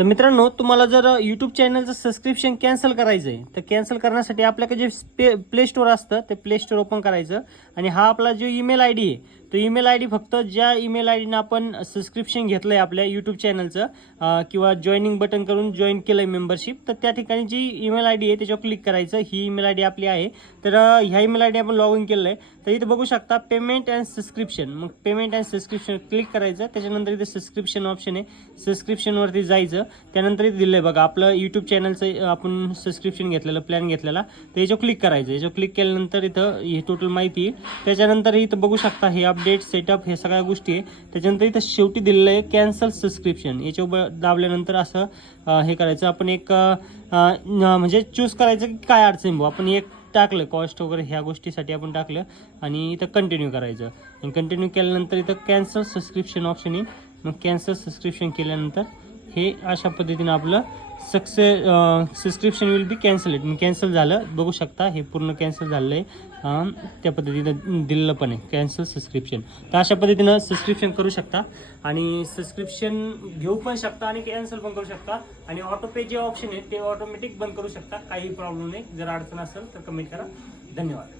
तर मित्रांनो, तुम्हाला जर यूट्यूब चॅनलचं सबस्क्रिप्शन कॅन्सल करायचं आहे तर कॅन्सल करण्यासाठी आपल्याकडे जे प्ले स्टोअर असतं ते प्ले स्टोअर ओपन करायचं आणि हा आपला जो ईमेल आय डी आहे तो ईमेल आय डी फक्त ज्या ईमेल आय डीनं आपण सबस्क्रिप्शन घेतलं आहे आपल्या यूट्यूब चॅनलचं किंवा जॉईनिंग बटन करून जॉईन केलं आहे मेंबरशिप, तर त्या ठिकाणी जी ईमेल आय डी आहे त्याच्यावर क्लिक करायचं. ही ईमेल आय डी आपली आहे. तर ह्या ईमेल आय डी आपण लॉग इन केलं आहे. तर इथे बघू शकता पेमेंट अँड सबस्क्रिप्शन. मग पेमेंट अँड सबस्क्रिप्शन क्लिक करायचं. त्याच्यानंतर इथे सबस्क्रिप्शन ऑप्शन आहे, सबस्क्रिप्शनवरती जायचं. त्यानंतर इथे दिलं आहे बघा आपलं यूट्यूब चॅनलचं आपण सबस्क्रिप्शन घेतलेलं, प्लॅन घेतलेला, तर याच्यावर क्लिक करायचं. याच्यावर क्लिक केल्यानंतर इथं ही टोटल माहिती आहे. त्याच्यानंतर इथं बघू शकता हे अपडेट सेटअप हे सगळ्या गोष्टी आहे. त्याच्यानंतर इथं शेवटी दिलेलं आहे कॅन्सल सबस्क्रिप्शन. याच्यावर दाबल्यानंतर असं हे करायचं. आपण एक म्हणजे चूज करायचं की काय अडचण भाऊ. आपण एक टाकलं कॉस्ट वगैरे ह्या गोष्टीसाठी आपण टाकलं आणि इथं कंटिन्यू करायचं. आणि कंटिन्यू केल्यानंतर इथं कॅन्सल सबस्क्रिप्शन ऑप्शन येईल. मग कॅन्सल सबस्क्रिप्शन केल्यानंतर हे अशा पद्धतीनं आपलं सबस्क्रिप्शन विल बी कॅन्सलेड. मग कॅन्सल झालं, बघू शकता हे पूर्ण कॅन्सल झालं आहे. त्या पद्धतीनं दिलेलं पण आहे कॅन्सल सबस्क्रिप्शन. तर अशा पद्धतीनं सबस्क्रिप्शन करू शकता आणि सबस्क्रिप्शन घेऊ पण शकता आणि कॅन्सल पण करू शकता. आणि ऑटो पे जे ऑप्शन आहे ते ऑटोमॅटिक बंद करू शकता. काही प्रॉब्लेम नाही. जर अडचण असेल तर कमेंट करा. धन्यवाद.